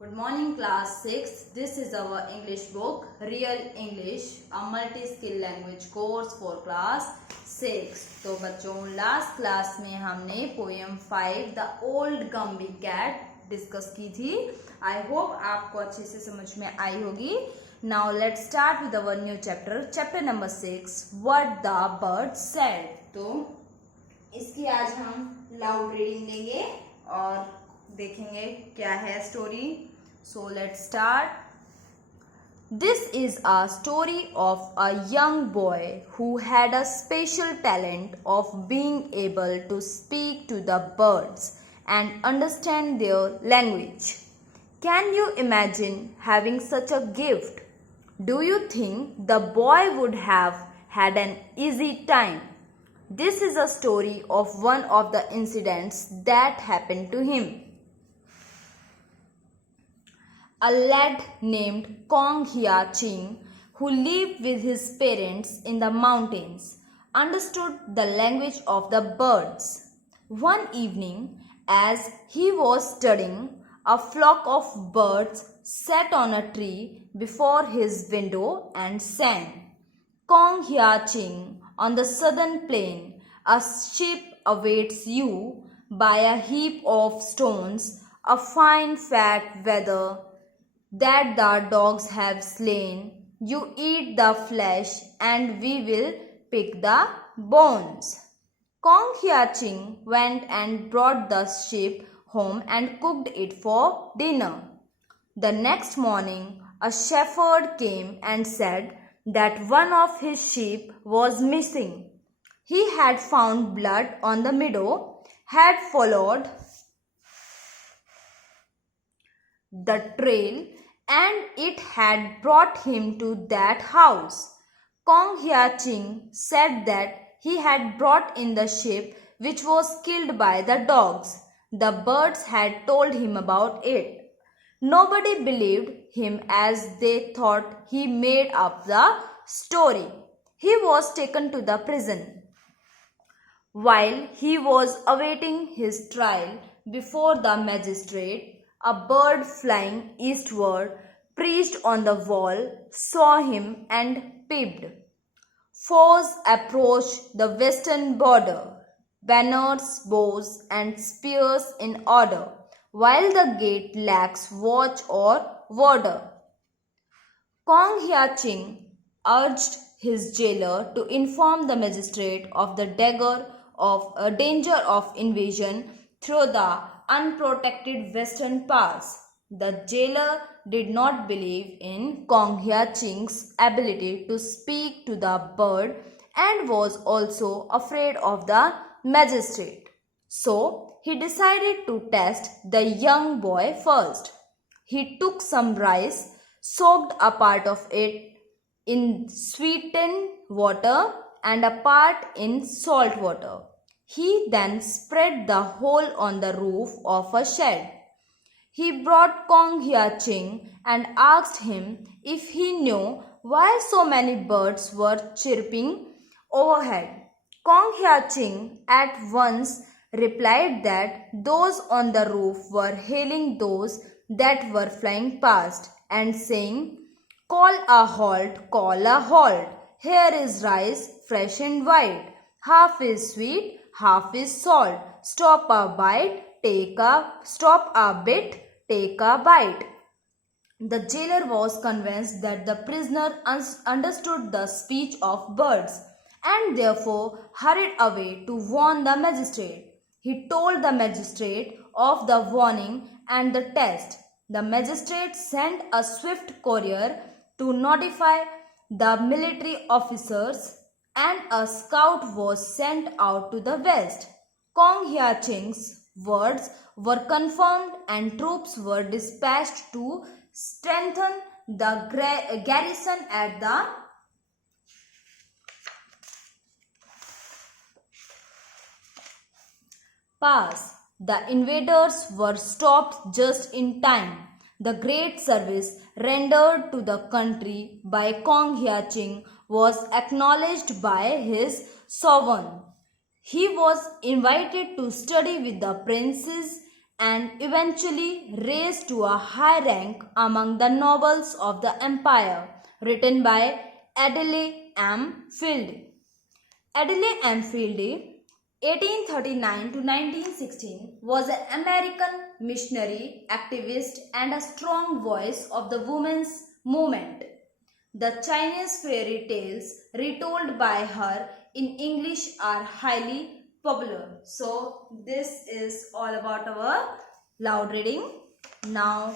Good morning class 6. This is our English book Real English, a multi-skill language course for class 6. तो बच्चों last class में हमने poem 5 the old Gumbie cat discuss की थी. I hope आपको अच्छे से समझ में आई होगी. Now let's start with our new chapter number 6 what the bird said. तो इसकी आज हम लाउड रीडिंग देंगे और देखेंगे क्या है story. So let's start. This is a story of a young boy who had a special talent of being able to speak to the birds and understand their language. Can you imagine having such a gift? Do you think the boy would have had an easy time? This is a story of one of the incidents that happened to him. A lad named Kong Hia Ching, who lived with his parents in the mountains, understood the language of the birds. One evening, as he was studying, a flock of birds sat on a tree before his window and sang. Kong Hia Ching, on the southern plain, a ship awaits you by a heap of stones, a fine fat wether that the dogs have slain. You eat the flesh and we will pick the bones. Kong Hia Ching went and brought the sheep home and cooked it for dinner. The next morning, a shepherd came and said that one of his sheep was missing. He had found blood on the meadow, had followed the trail, and it had brought him to that house. Kong Hia Ching said that he had brought in the sheep which was killed by the dogs. The birds had told him about it. Nobody believed him as they thought he made up the story. He was taken to the prison. While he was awaiting his trial before the magistrate, a bird flying eastward, perched on the wall, saw him and peeped. Foes approached the western border, banners, bows, and spears in order, while the gate lacks watch or warder. Kong Hia Ching urged his jailer to inform the magistrate of the danger of invasion through the unprotected western pass. The jailer did not believe in Kong Hia Ching's ability to speak to the bird and was also afraid of the magistrate. So he decided to test the young boy first. He took some rice, soaked a part of it in sweetened water and a part in salt water. He then spread the whole on the roof of a shed. He brought Kong Hia Ching and asked him if he knew why so many birds were chirping overhead. Kong Hia Ching at once replied that those on the roof were hailing those that were flying past and saying, "Call a halt, call a halt. Here is rice, fresh and white. Half is sweet, half is salt. Stop a bite, stop a bit, take a bite." The jailer was convinced that the prisoner understood the speech of birds and therefore hurried away to warn the magistrate. He told the magistrate of the warning and the test. The magistrate sent a swift courier to notify the military officers, and a scout was sent out to the west. Kong Hia Ching's words were confirmed and troops were dispatched to strengthen the garrison at the pass. The invaders were stopped just in time. The great service rendered to the country by Kong Hia Ching was acknowledged by his sovereign. He was invited to study with the princes and eventually raised to a high rank among the nobles of the empire, written by Adele M. Field. Adele M. Field, 1839 to 1916, was an American missionary, activist, and a strong voice of the women's movement. The Chinese fairy tales retold by her in English are highly popular. So this is all about our loud reading. Now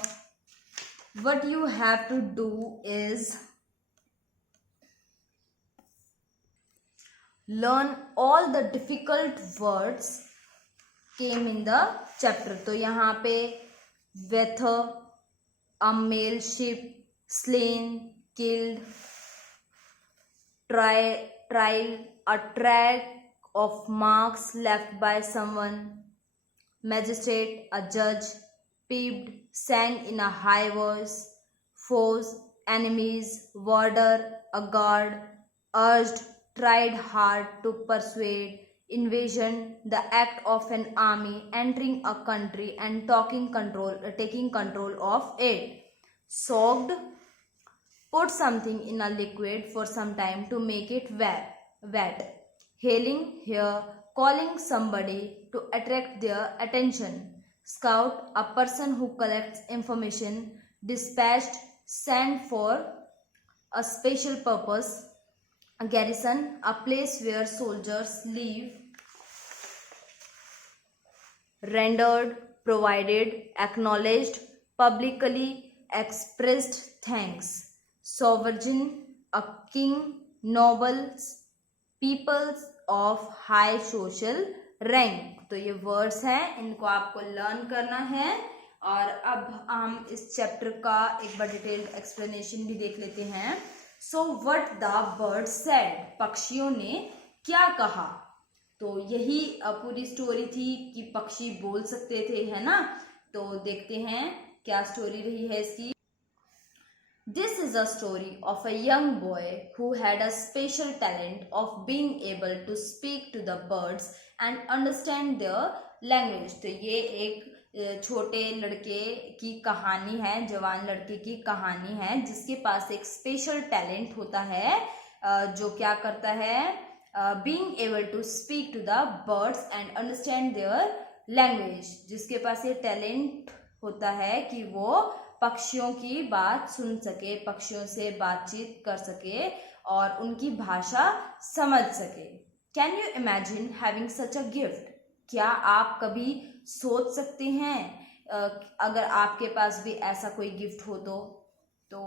what you have to do is learn all the difficult words came in the chapter. तो यहाँ पे whether, a male sheep, slain, killed, trial, a track of marks left by someone, magistrate, a judge, peeped, sang in a high voice, foes, enemies, warder, a guard, urged, tried hard to persuade, invasion, the act of an army entering a country and taking control of it, soaked, put something in a liquid for some time to make it wet, hailing here, calling somebody to attract their attention, scout, a person who collects information, dispatched, sent for a special purpose, a garrison, a place where soldiers live, rendered, provided, acknowledged, publicly expressed thanks, sovereign, a king, nobles, peoples of high social rank. तो ये words हैं, इनको आपको learn करना है. और अब हम इस चैप्टर का एक बार डिटेल्ड एक्सप्लेनेशन भी देख लेते हैं. So what the bird said, पक्षियों ने क्या कहा. तो यही पूरी स्टोरी थी कि पक्षी बोल सकते थे, है ना. तो देखते हैं क्या स्टोरी रही है इसकी. This is a story of a young boy who had a special talent of being able to speak to the birds and understand their language. तो ये एक छोटे लड़के की कहानी है, जवान लड़के की कहानी है जिसके पास एक स्पेशल टैलेंट होता है, जो क्या करता है, being able to speak to the birds and understand their language. जिसके पास ये टैलेंट होता है कि वो पक्षियों की बात सुन सके, पक्षियों से बातचीत कर सके और उनकी भाषा समझ सके. Can you imagine having such a gift. क्या आप कभी सोच सकते हैं अगर आपके पास भी ऐसा कोई गिफ्ट हो तो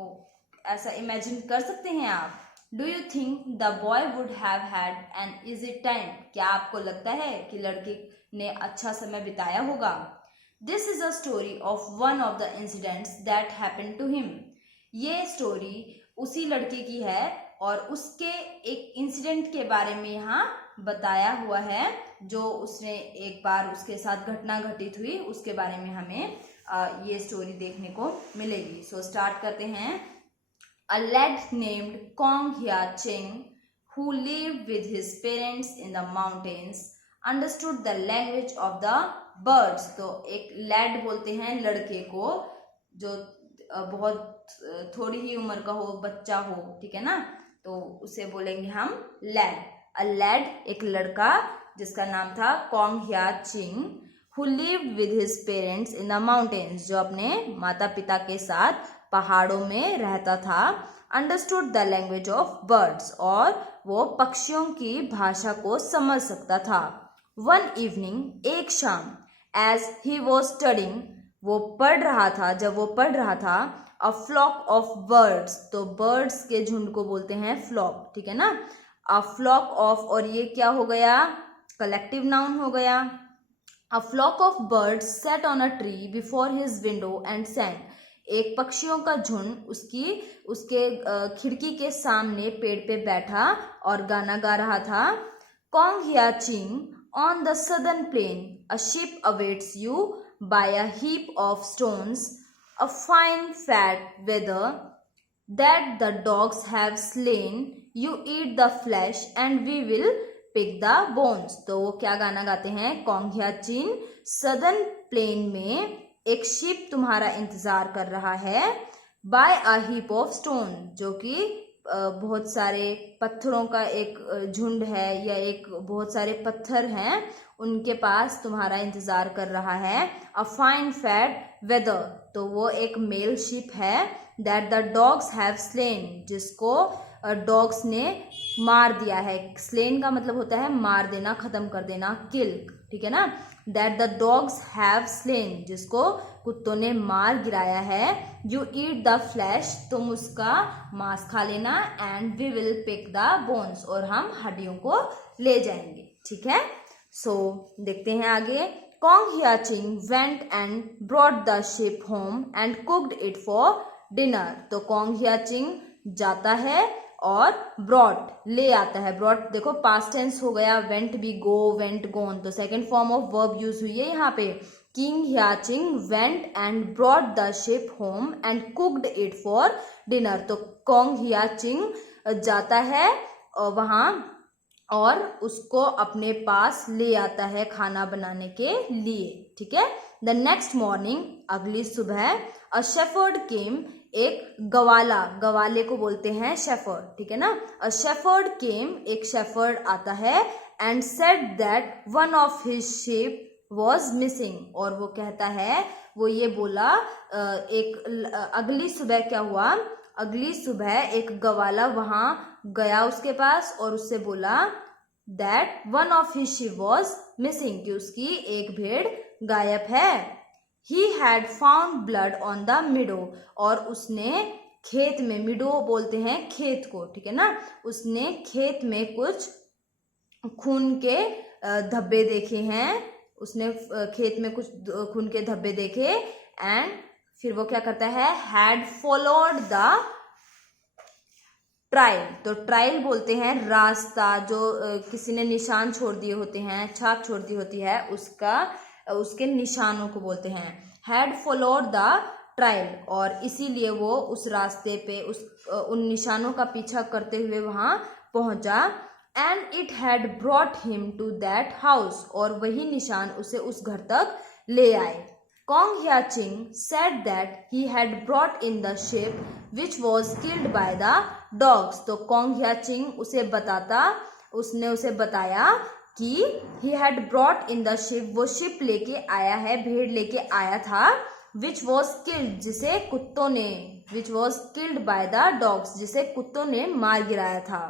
ऐसा इमेजिन कर सकते हैं आप. Do you think the boy would have had an easy time. क्या आपको लगता है कि लड़के ने अच्छा समय बिताया होगा. This is a story of one of the incidents that happened to him. ये स्टोरी उसी लड़के की है और उसके एक इंसिडेंट के बारे में यहाँ बताया हुआ है जो उसने एक बार उसके साथ घटना घटित हुई, उसके बारे में हमें ये स्टोरी देखने को मिलेगी. सो स्टार्ट करते हैं. A lad named Kong Hya Ching, who lived with his parents in the mountains, understood the language of the birds. तो एक लैड बोलते हैं लड़के को जो बहुत थोड़ी ही उम्र का हो, बच्चा हो, ठीक है ना, तो उसे बोलेंगे हम लैड. अ लैड एक लड़का जिसका नाम था कॉन्ग ह्या चिंग, who lived with his parents in the mountains, जो अपने माता पिता के साथ पहाड़ों में रहता था. Understood the language of birds, और वो पक्षियों की भाषा को समझ सकता था. वन इवनिंग, एक शाम, एज ही वॉज स्टडिंग, वो पढ़ रहा था, जब वो पढ़ रहा था, अ फ्लॉक ऑफ बर्ड्स, तो बर्ड्स के झुंड को बोलते हैं फ्लॉक, ठीक है ना. अ फ्लॉक ऑफ, और ये क्या हो गया, कलेक्टिव नाउन हो गया. A flock of birds set on a tree before his window and sang, एक पक्षियों का झुंड उसके खिड़की के सामने पेड़ पे बैठा और गाना गा रहा था. कॉन्ग ह्या चिंग, on the southern plain, a ship awaits you by a heap of stones, a fine fat wether that the dogs have slain. You eat the flesh and we will pick the bones. तो वो क्या गाना गाते हैं, Kong ह्या चिंग southern plane में एक ship तुम्हारा इंतजार कर रहा है, by a heap of stone, जो कि बहुत सारे पत्थरों का एक झुंड है या एक बहुत सारे पत्थर हैं, उनके पास तुम्हारा इंतजार कर रहा है। अ फाइन फैट वेदर, तो वो एक मेल शिप है। That the dogs have slain, जिसको डॉग्स ने मार दिया है। स्लेन का मतलब होता है मार देना, खत्म कर देना, किल, ठीक है ना। That the dogs have slain, जिसको कुत्तों ने मार गिराया है। यू ईट द फ्लैश, तुम उसका मांस खा लेना। And we will pick the bones, और हम हड्डियों को ले जाएंगे, ठीक है। सो देखते हैं आगे। Kong Hyaching went and brought the ship home and cooked it for dinner. तो Kong Hyaching जाता है और brought ले आता है। brought देखो past tense हो गया, went भी go, went gone, तो second form of verb use हुई है यहाँ पे। King Hyaching went and brought the ship home and cooked it for dinner. तो Kong Hyaching जाता है वहाँ और उसको अपने पास ले आता है खाना बनाने के लिए, ठीक है। द नेक्स्ट मॉर्निंग, अगली सुबह, अ शेफर्ड केम, एक गवाला, गवाले को बोलते हैं शेफर्ड, ठीक है ना। अ शेफर्ड केम, एक शेफर्ड आता है, and said that one of his sheep was missing, और वो कहता है, वो ये बोला, अगली सुबह क्या हुआ, अगली सुबह एक गवाला वहां गया उसके पास और उससे बोला that one of his sheep was missing, कि उसकी एक भेड़ गायब है। He had found blood on the meadow, और उसने खेत में, मिडो बोलते हैं खेत को, ठीक है ना, उसने खेत में कुछ खून के धब्बे देखे हैं, उसने खेत में कुछ खून के धब्बे देखे। एंड फिर वो क्या करता है, हैड फॉलोड द ट्रायल, तो ट्रायल बोलते हैं रास्ता, जो किसी ने निशान छोड़ दिए होते हैं, छाप छोड़ दी होती है, उसके निशानों को बोलते हैं। हैड फॉलोड द ट्रायल, और इसीलिए वो उस रास्ते पे उन निशानों का पीछा करते हुए वहां पहुंचा। And it had brought him to that house, और वही निशान उसे उस घर तक ले आए। Kong Hyaching said that he had brought in the sheep which was killed by the dogs. तो Kong Hyaching उसने उसे बताया कि he had brought in the sheep, वो शिप लेके आया है, भेड़ लेके आया था, which was killed, जिसे कुत्तों ने, which was killed by the dogs, जिसे कुत्तों ने मार गिराया था।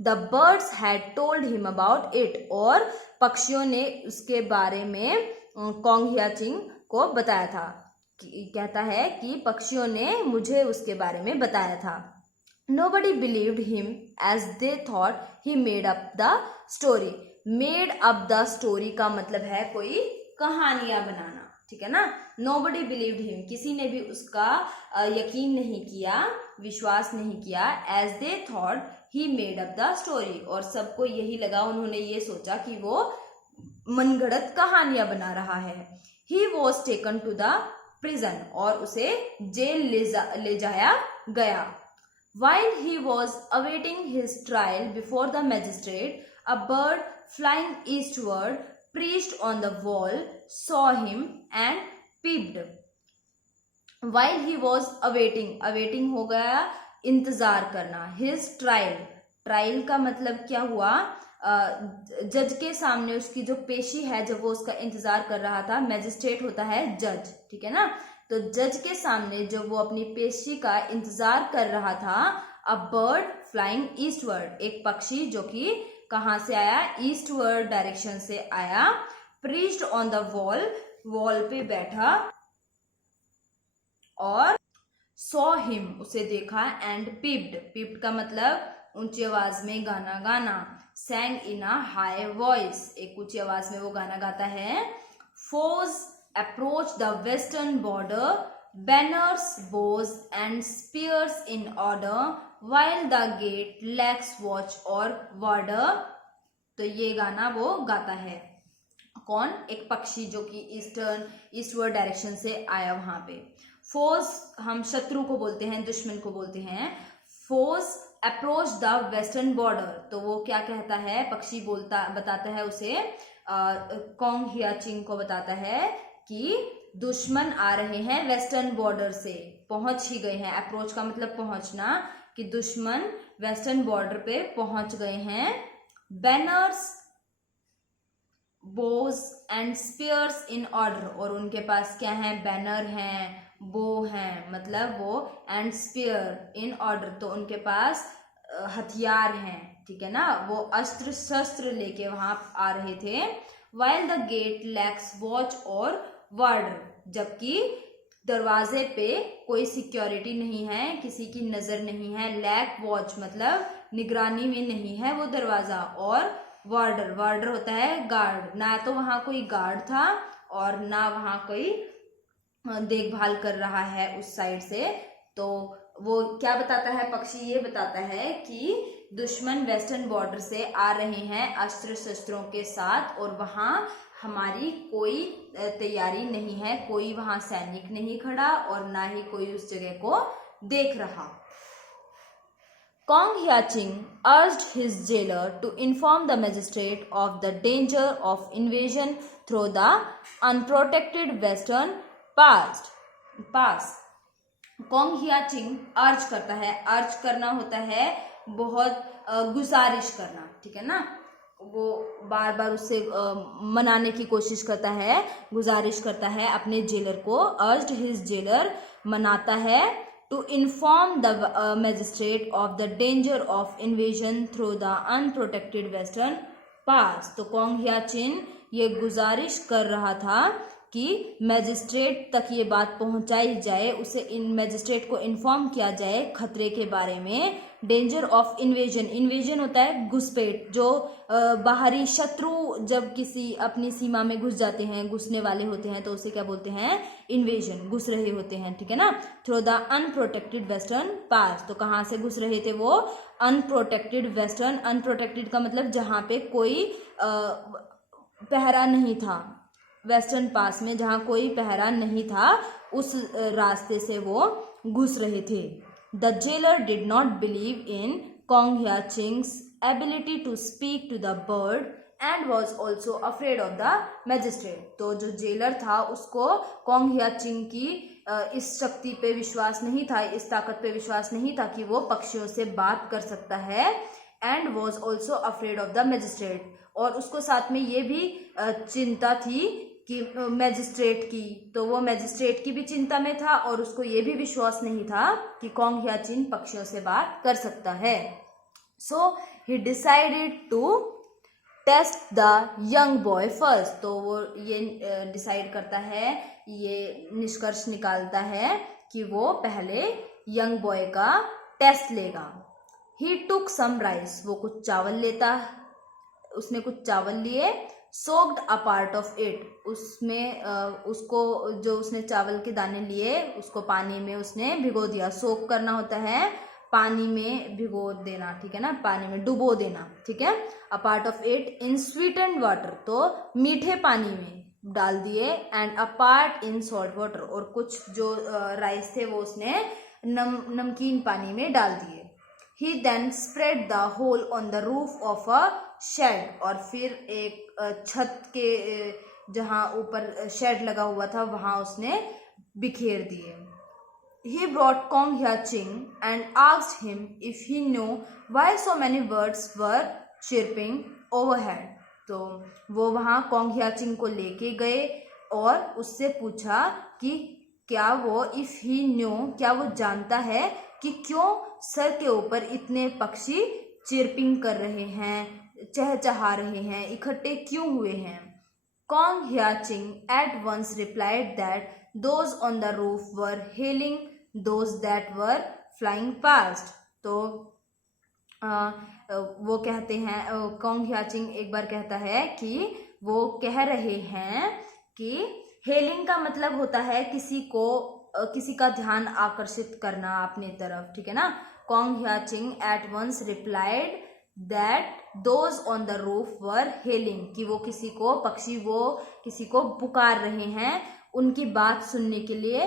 The birds had told him about it, और पक्षियों ने उसके बारे में Kong Hyaching को बताया था। कहता है कि पक्षियों ने मुझे उसके बारे में बताया था। Nobody believed him as they thought he made up the story. Made up the story का मतलब है कोई कहानियां बनाना, ठीक है ना। Nobody believed him, किसी ने भी उसका यकीन नहीं किया, विश्वास नहीं किया। As they thought he made up the story, और सबको यही लगा, उन्होंने ये सोचा कि वो मनगढ़ंत कहानियां बना रहा है। He was taken to the prison, और उसे जेल ले जाया गया। While he was awaiting his trial before the magistrate, a bird flying eastward perched on the wall saw him and peeped. While he was awaiting हो गया इंतजार करना, his trial का मतलब क्या हुआ, जज के सामने उसकी जो पेशी है, जब वो उसका इंतजार कर रहा था, मैजिस्ट्रेट होता है जज, ठीक है ना। तो जज के सामने जब वो अपनी पेशी का इंतजार कर रहा था, अ बर्ड फ्लाइंग ईस्टवर्ड, एक पक्षी जो कि कहाँ से आया, ईस्टवर्ड डायरेक्शन से आया, प्रीच्ड ऑन द वॉल पे बैठा, और सॉ हिम, उसे देखा, एंड पीप्ड का मतलब ऊंची आवाज में गाना गाना। सैंग इन अ हाई वॉइस, एक ऊंची आवाज में वो गाना गाता है। Force approach the western border, banners, bows and spears in order, while the gate lacks watch और वार्डर। तो ये गाना वो गाता है। कौन, एक पक्षी जो कि ईस्टवर्ड डायरेक्शन से आया वहां पे। फोर्स हम शत्रु को बोलते हैं, दुश्मन को बोलते हैं। Force approach the western border, तो वो क्या कहता है, पक्षी बताता है उसे, कोंग हियाचिंग को बताता है कि दुश्मन आ रहे हैं वेस्टर्न बॉर्डर से, पहुंच ही गए हैं। अप्रोच का मतलब पहुंचना, कि दुश्मन वेस्टर्न बॉर्डर पे पहुंच गए हैं। Banners, bows and spears in order, और उनके पास क्या है, बैनर हैं, बो हैं, मतलब वो, एंड स्पीयर इन ऑर्डर, तो उनके पास हथियार हैं, ठीक है ना, वो अस्त्र शस्त्र लेके वहां आ रहे थे। While the gate lacks watch और वार्डर, जबकि दरवाजे पे कोई सिक्योरिटी नहीं है, किसी की नजर नहीं है। लैक वॉच मतलब निगरानी में नहीं है वो दरवाजा, और वार्डर, वार्डर होता है गार्ड, ना तो वहां कोई गार्ड था और ना वहां कोई देखभाल कर रहा है उस साइड से। तो वो क्या बताता है पक्षी, ये बताता है कि दुश्मन वेस्टर्न बॉर्डर से आ रहे हैं अस्त्र शस्त्रों के साथ, और वहां हमारी कोई तैयारी नहीं है, कोई वहां सैनिक नहीं खड़ा और ना ही कोई उस जगह को देख रहा। Kong Hyaching urged his jailer to inform the magistrate of the danger of invasion through the unprotected western pass. Kong Hyaching अर्ज करता है, अर्ज करना होता है बहुत गुजारिश करना, ठीक है ना, वो बार बार उससे मनाने की कोशिश करता है, गुजारिश करता है अपने जेलर को। अर्ज्ड हिज जेलर, मनाता है, to inform the magistrate of the danger of invasion through the unprotected western pass। तो कोंग ह्याचिन ये गुजारिश कर रहा था कि मैजिस्ट्रेट तक ये बात पहुंचाई जाए, उसे इन मैजिस्ट्रेट को इन्फॉर्म किया जाए खतरे के बारे में। डेंजर ऑफ इन्वेजन, इन्वेजन होता है घुसपैठ, जो बाहरी शत्रु जब किसी अपनी सीमा में घुस जाते हैं, घुसने वाले होते हैं, तो उसे क्या बोलते हैं, इन्वेजन, घुस रहे होते हैं, ठीक है ना। थ्रू द अनप्रोटेक्टेड वेस्टर्न पास, तो कहाँ से घुस रहे थे वो, अनप्रोटेक्टेड वेस्टर्न, अनप्रोटेक्टेड का मतलब जहाँ पे कोई पहरा नहीं था, वेस्टर्न पास में जहाँ कोई पहरा नहीं था, उस रास्ते से वो घुस रहे थे। The jailer did not believe in Kong Hyaching's ability to speak to the bird and was also afraid of the magistrate. तो जो जेलर था उसको कोंग ह्याचिंग की इस शक्ति पे विश्वास नहीं था, इस ताकत पे विश्वास नहीं था कि वो पक्षियों से बात कर सकता है। And was also afraid of the magistrate, और उसको साथ में ये भी चिंता थी कि मैजिस्ट्रेट की, तो वो मैजिस्ट्रेट की भी चिंता में था और उसको ये भी विश्वास नहीं था कि कोंग ह्याचिन पक्षियों से बात कर सकता है। So he decided to test the young boy first, तो वो ये डिसाइड करता है, ये निष्कर्ष निकालता है कि वो पहले यंग बॉय का टेस्ट लेगा। ही टुक सम राइस, वो कुछ चावल लेता, उसने कुछ चावल लिए। Soaked a part of it, उसमें उसको जो उसने चावल के दाने लिए उसको पानी में उसने भिगो दिया। सोक करना होता है पानी में भिगो देना, ठीक है ना, पानी में डुबो देना, ठीक है। A part of it in sweetened water, तो मीठे पानी में डाल दिए। And a part in salt water, और कुछ जो राइस थे वो उसने नमकीन पानी में डाल दिए। He then spread the whole on the roof of a shed, और फिर एक छत के जहाँ ऊपर शेड लगा हुआ था वहाँ उसने बिखेर दिए। He brought Kong Hyaching and asked him if he knew why so many birds were chirping overhead। तो वो वहाँ कोंग ह्याचिंग को लेके गए और उससे पूछा कि क्या वो इफ ही न्यू, क्या वो जानता है कि क्यों सर के ऊपर इतने पक्षी चिरपिंग कर रहे हैं, चहचहा रहे हैं, इकट्ठे क्यों हुए हैं। Kong Hyaching at once replied that those on the roof were hailing those that were flying past. तो वो कहते हैं, कोंग ह्याचिंग एक बार कहता है कि वो कह रहे हैं कि हेलिंग का मतलब होता है किसी का ध्यान आकर्षित करना अपनी तरफ, ठीक है ना। Kong Hyaching at once replied that those on the roof were hailing, कि वो पक्षी किसी को पुकार रहे हैं, उनकी बात सुनने के लिए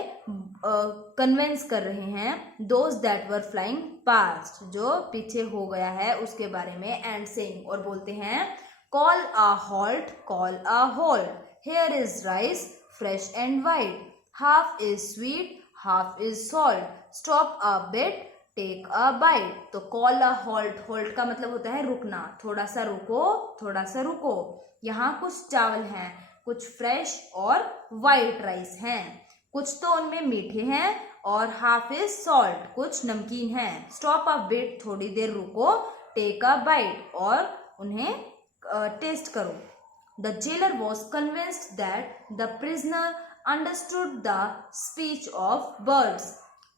कन्विंस कर रहे हैं। Those that were flying past, जो पीछे हो गया है उसके बारे में। एंड सेइंग, और बोलते हैं, call a halt, call a halt, here is rice fresh and white. Half is sweet, half is salt. Stop a bit, take a bite. तो call a halt. Halt का मतलब होता है रुकना. थोड़ा सा रुको, थोड़ा सा रुको. यहाँ कुछ चावल हैं, कुछ फ्रेश और वाइट राइस हैं. कुछ तो उनमें मीठे हैं और हाफ इज सॉल्ट, कुछ नमकीन हैं. स्टॉप अ बिट, थोड़ी देर रुको. टेक अ बाइट, और उन्हें टेस्ट करो. The jailer was convinced that the prisoner understood the speech of birds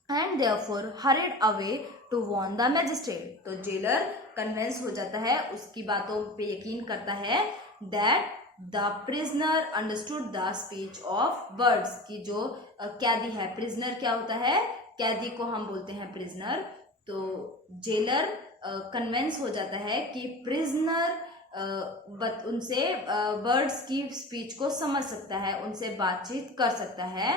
and therefore hurried away to warn the magistrate. तो jailer convince हो जाता है, उसकी बातों पे यकीन करता है that the prisoner understood the speech of birds, कि जो कैदी है, prisoner क्या होता है, कैदी को हम बोलते हैं prisoner. तो jailer convince हो जाता है कि prisoner उनसे बर्ड्स की स्पीच को समझ सकता है, उनसे बातचीत कर सकता है.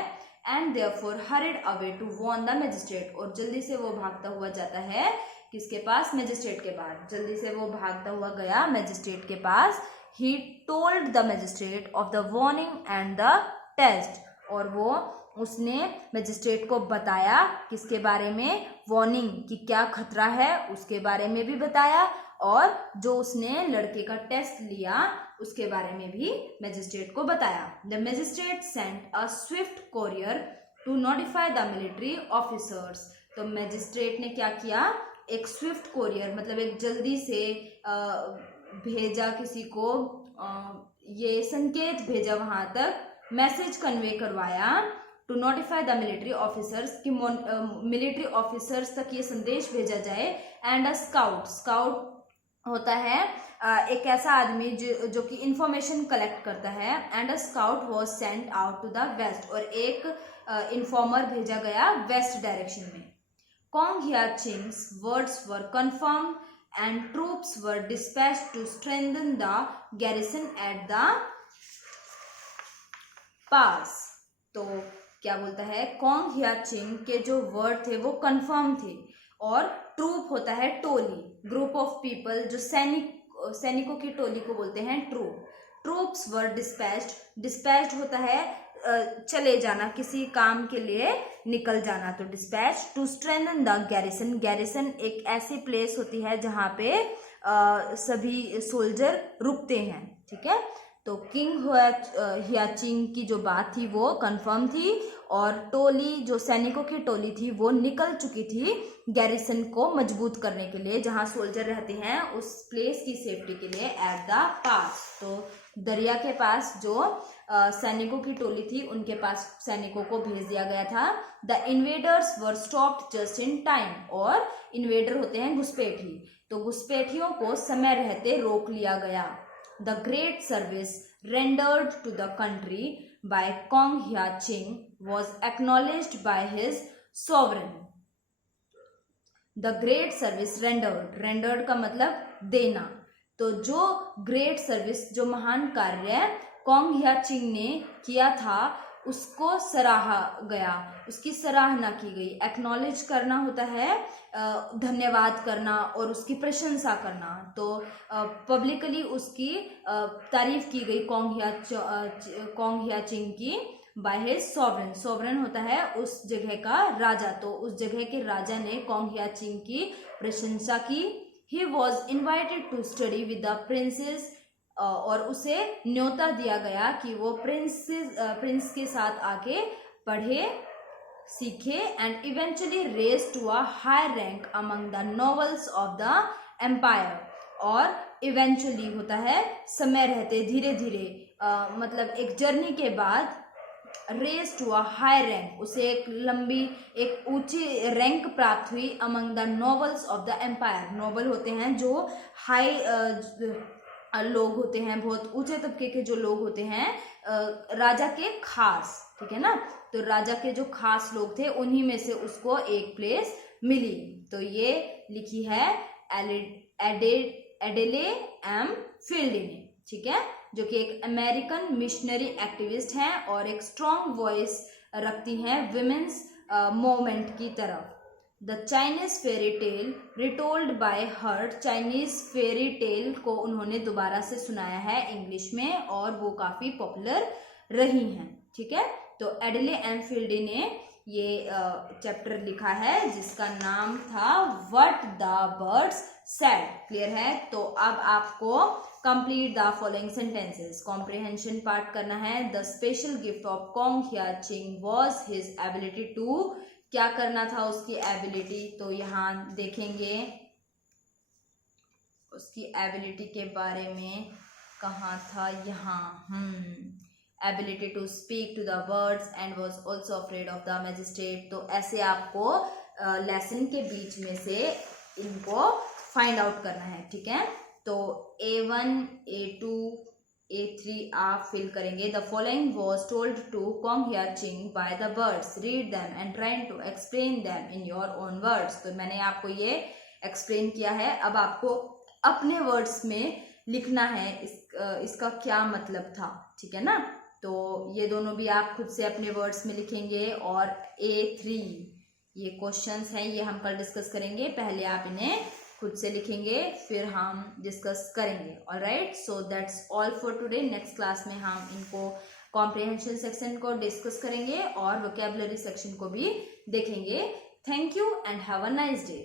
And therefore hurried away to warn the magistrate, और जल्दी से वो भागता हुआ जाता है किसके पास, मैजिस्ट्रेट के पास. जल्दी से वो भागता हुआ गया मैजिस्ट्रेट के पास. He told the magistrate of the warning and the test, और वो उसने मैजिस्ट्रेट को बताया किसके बारे में, वार्निंग कि क्या खतरा है उसके बारे में भी बताया, और जो उसने लड़के का टेस्ट लिया उसके बारे में भी मैजिस्ट्रेट को बताया. The magistrate sent a swift courier to notify the military officers. तो मैजिस्ट्रेट ने क्या किया, एक स्विफ्ट कोरियर मतलब एक जल्दी से भेजा, किसी को ये संकेत भेजा, वहां तक मैसेज कन्वे करवाया. To notify the military officers, कि मिलिट्री ऑफिसर्स तक ये संदेश भेजा जाए. एंड अ स्काउट, स्काउट होता है एक ऐसा आदमी जो कि इंफॉर्मेशन कलेक्ट करता है. And a scout was sent out to the west, और एक इन्फॉर्मर भेजा गया वेस्ट डायरेक्शन में. Kong Hyaching's words were confirm and troops were dispatched to strengthen the garrison at the pass. तो क्या बोलता है, कॉन्ग हियाचिंग के जो वर्ड थे वो कंफर्म थे, और ट्रूप होता है टोली, ग्रुप ऑफ पीपल, जो सैनिकों की टोली को बोलते हैं troop. Troops were dispatched, dispatched होता है चले जाना, किसी काम के लिए निकल जाना, तो dispatch. To strengthen the garrison, garrison एक ऐसी प्लेस होती है जहाँ पे सभी सोल्जर रुकते हैं, ठीक है. तो किंग हियाचिंग की जो बात थी वो कंफर्म थी, और टोली, जो सैनिकों की टोली थी वो निकल चुकी थी गैरिसन को मजबूत करने के लिए, जहां सोल्जर रहते हैं उस प्लेस की सेफ्टी के लिए, एट द पास. तो दरिया के पास जो सैनिकों की टोली थी उनके पास सैनिकों को भेज दिया गया था. The invaders were stopped just in time, और इन्वेडर होते हैं घुसपैठी, तो घुसपैठियों को समय रहते रोक लिया गया. The great service rendered to the country by Kong Hya-ching was acknowledged by his sovereign. The great service rendered, rendered का मतलब देना. तो जो ग्रेट सर्विस, जो महान कार्य कॉन्ग हियाचिंग ने किया था उसको सराहा गया, उसकी सराहना की गई. एक्नॉलेज करना होता है धन्यवाद करना और उसकी प्रशंसा करना. तो पब्लिकली उसकी तारीफ की गई कॉन्ग हियाचिंग की बाय हिज सॉवरेन. सॉवरेन होता है उस जगह का राजा, तो उस जगह के राजा ने कॉन्ग हियाचिंग की प्रशंसा की. He was invited to study with the princess, और उसे न्योता दिया गया कि वो प्रिंस के साथ आके पढ़े सीखे. And eventually rose to a high rank among the nobles of the empire. और इवेंचुअली होता है समय रहते, धीरे धीरे, मतलब एक जर्नी के बाद rose to a high rank, उसे एक लंबी एक ऊंची रैंक प्राप्त हुई. Among the nobles of the empire, noble होते हैं जो हाई लोग होते हैं, बहुत ऊंचे तबके के जो लोग होते हैं, राजा के खास, ठीक है ना. तो राजा के जो खास लोग थे उन्हीं में से उसको एक प्लेस मिली. तो ये लिखी है एडेले एम फील्डी ने, ठीक है, जो कि एक अमेरिकन मिशनरी एक्टिविस्ट हैं और एक स्ट्रॉन्ग वॉइस रखती हैं विमेन्स मूवमेंट की तरफ. The Chinese fairy tale retold by her, Chinese fairy tale को उन्होंने दोबारा से सुनाया है इंग्लिश में और वो काफ़ी पॉपुलर रही हैं. ठीक है। तो एडले एनफील्ड ने ये चैप्टर लिखा है जिसका नाम था what the birds said. Clear है। तो अब आपको complete the following sentences, comprehension part करना है। The special gift of Kong Hyaching was his ability to, क्या करना था उसकी एबिलिटी, तो यहाँ देखेंगे उसकी एबिलिटी के बारे में कहाँ था, यहाँ ability to speak to the words and was also afraid of the magistrate. तो ऐसे आपको लेसन के बीच में से इनको फाइंड आउट करना है, ठीक है। तो A1 A2 A3 आप फिल करेंगे। The following was told to Kong Hyaching by the birds, read them and try to explain them in your own words. तो मैंने आपको ये एक्सप्लेन किया है, अब आपको अपने वर्ड्स में लिखना है इसका क्या मतलब था, ठीक है ना। तो ये दोनों भी आप खुद से अपने वर्ड्स में लिखेंगे। और A3 ये क्वेश्चंस हैं, ये हम कल डिस्कस करेंगे। पहले आप इन्हें खुद से लिखेंगे फिर हम डिस्कस करेंगे। Alright, so that's all for today. Next class में हम इनको कॉम्प्रिहेंशन सेक्शन को डिस्कस करेंगे और वोकैबुलरी सेक्शन को भी देखेंगे। Thank you and have a nice day.